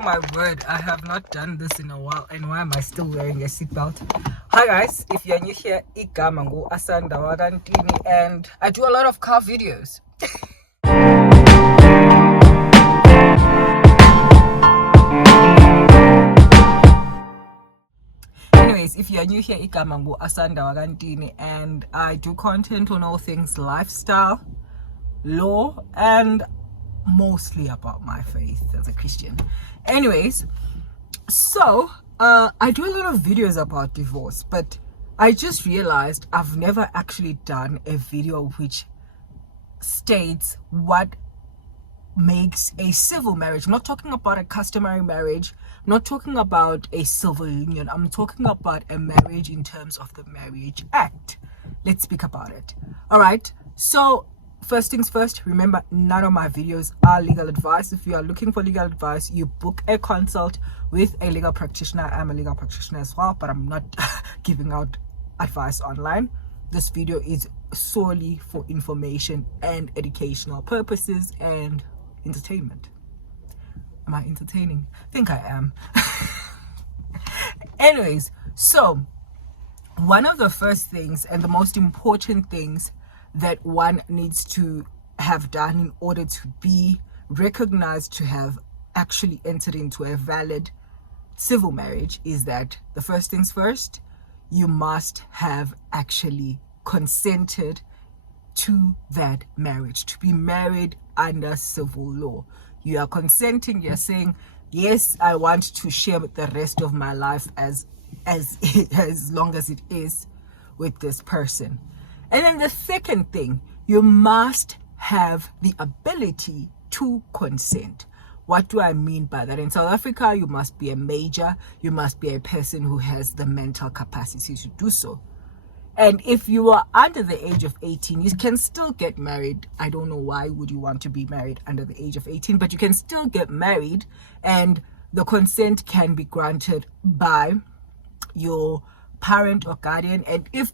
Oh my word, I have not done this in a while, and why am I still wearing a seatbelt? Hi guys, if you're new here, igama ngu Asanda Wakantini, and I do a lot of car videos. Anyways, if you're new here, igama ngu Asanda Wakantini, and I do content on all things lifestyle, law, and mostly about my faith as a Christian. Anyways, so I do a lot of videos about divorce, but I just realized I've never actually done a video which states what makes a civil marriage. I'm not talking about a customary marriage, I'm not talking about a civil union, I'm talking about a marriage in terms of the Marriage Act. Let's speak about it. All right, so first things first, remember, none of my videos are legal advice. If you are looking for legal advice, you book a consult with a legal practitioner. I'm a legal practitioner as well, but I'm not giving out advice online. This video is solely for information and educational purposes and entertainment. Am I entertaining? I think I am. Anyways, so one of the first things and the most important things that one needs to have done in order to be recognized to have actually entered into a valid civil marriage is that the first things first, you must have actually consented to that marriage, to be married under civil law. You are consenting, you're saying, yes, I want to share the rest of my life as long as it is with this person. And then the second thing, you must have the ability to consent. What do I mean by that? In South Africa, you must be a major, you must be a person who has the mental capacity to do so. And if you are under the age of 18, you can still get married. I don't know why would you want to be married under the age of 18, but you can still get married, and the consent can be granted by your parent or guardian. And if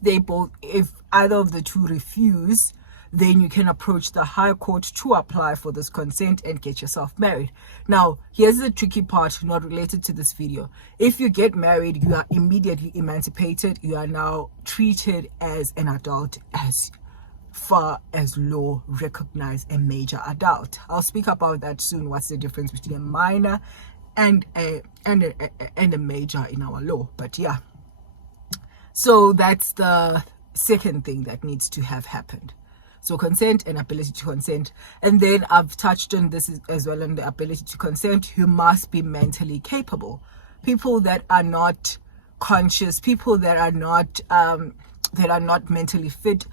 either of the two refuse, then you can approach the High Court to apply for this consent and get yourself married. Now, here's the tricky part, not related to this video. If you get married, you are immediately emancipated. You are now treated as an adult as far as law recognize a major adult. I'll speak about that soon. What's the difference between a minor and a major in our law? But yeah, so that's the second thing that needs to have happened. So consent and ability to consent. And then I've touched on this as well, on the ability to consent. You must be mentally capable. People that are not conscious, people that are not mentally fit,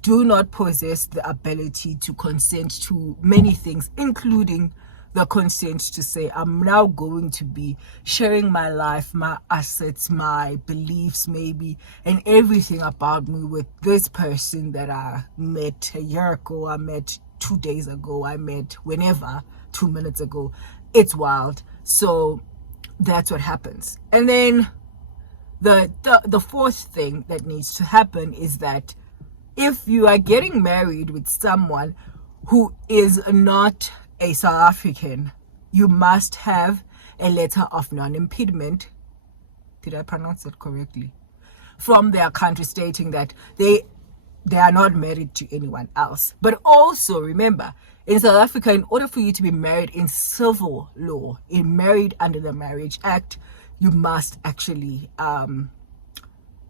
do not possess the ability to consent to many things, including the consent to say, I'm now going to be sharing my life, my assets, my beliefs maybe, and everything about me with this person that I met a year ago, I met 2 days ago, I met whenever, 2 minutes ago. It's wild. So that's what happens. And then the fourth thing that needs to happen is that if you are getting married with someone who is not a South African, you must have a letter of non-impediment. Did I pronounce that correctly? From their country, stating that they are not married to anyone else. But also remember, in South Africa, in order for you to be married in civil law, married under the Marriage Act, you must actually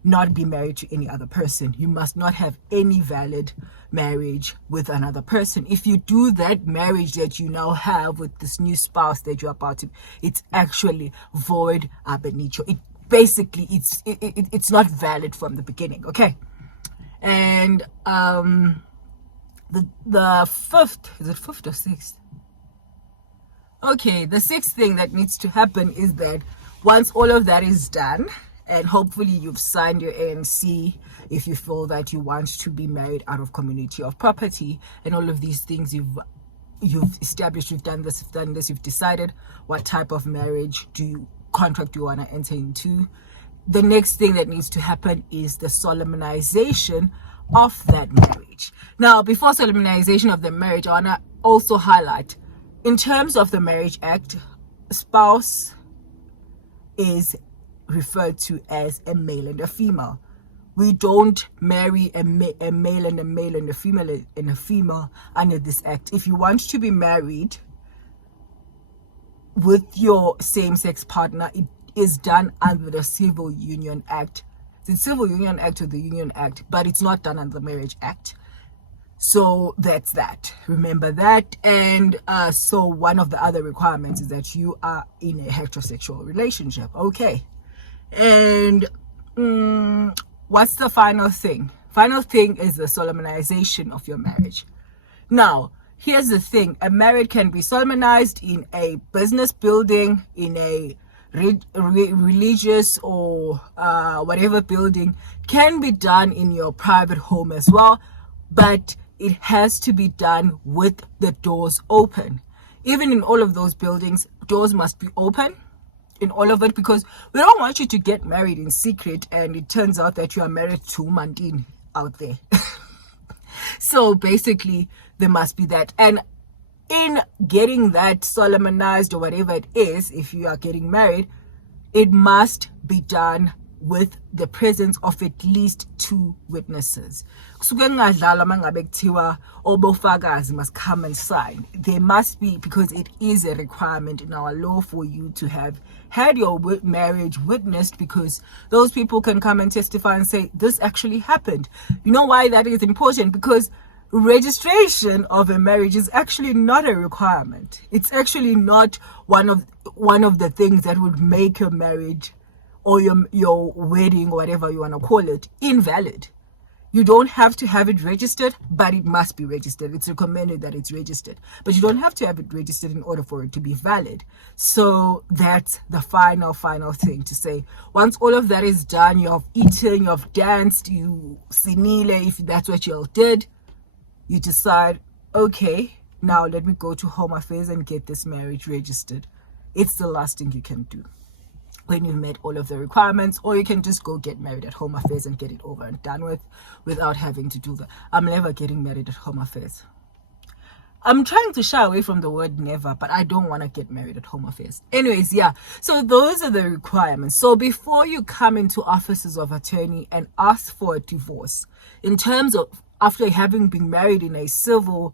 not be married to any other person. You must not have any valid marriage with another person. If you do that marriage that you now have with this new spouse that you're about to, it's actually void ab initio. It basically, it's not valid from the beginning. Okay. And the fifth, is it fifth or sixth? Okay, the sixth thing that needs to happen is that once all of that is done, and hopefully you've signed your ANC if you feel that you want to be married out of community of property, and all of these things you've established, you've done this, you've decided what type of marriage contract you want to enter into. The next thing that needs to happen is the solemnization of that marriage. Now, before solemnization of the marriage, I want to also highlight, in terms of the Marriage Act, spouse is referred to as a male and a female. We don't marry a male and a male and a female under this act. If you want to be married with your same-sex partner, it is done under the Civil Union Act. The Civil Union Act or the Union Act, but it's not done under the Marriage Act. So that's that. Remember that. And so one of the other requirements is that you are in a heterosexual relationship. Okay. And what's the final thing? Final thing is the solemnization of your marriage. Now, here's the thing. A marriage can be solemnized in a business building, in a religious or whatever building. Can be done in your private home as well, but it has to be done with the doors open. Even in all of those buildings, doors must be open in all of it, because we don't want you to get married in secret and it turns out that you are married to Mandin out there. So basically, there must be that. And in getting that solemnized or whatever it is, if you are getting married, it must be done with the presence of at least 2 witnesses. Obofagazi must come and sign. There must be, because it is a requirement in our law for you to have had your marriage witnessed, because those people can come and testify and say this actually happened. You know why that is important? Because registration of a marriage is actually not a requirement. It's actually not one of the things that would make your marriage or your wedding, or whatever you want to call it, invalid. You don't have to have it registered, but it must be registered. It's recommended that it's registered, but you don't have to have it registered in order for it to be valid. So that's the final thing to say. Once all of that is done, you have eaten, you have danced, you sinile, if that's what you all did, you decide, okay, now let me go to Home Affairs and get this marriage registered. It's the last thing you can do when you've met all of the requirements, or you can just go get married at Home Affairs and get it over and done with without having to do that. I'm never getting married at Home Affairs. I'm trying to shy away from the word never, but I don't want to get married at Home Affairs. Anyways, yeah. So those are the requirements. So before you come into offices of attorney and ask for a divorce, in terms of after having been married in a civil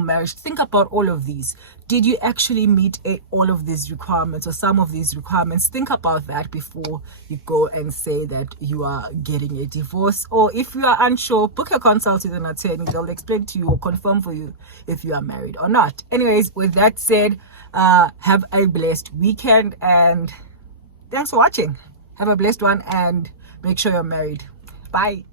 marriage, think about all of these. Did you actually meet all of these requirements or some of these requirements? Think about that before you go and say that you are getting a divorce. Or if you are unsure, book a consult with an attorney. They'll explain to you or confirm for you if you are married or not. Anyways, with that said, have a blessed weekend and thanks for watching. Have a blessed one and make sure you're married. Bye.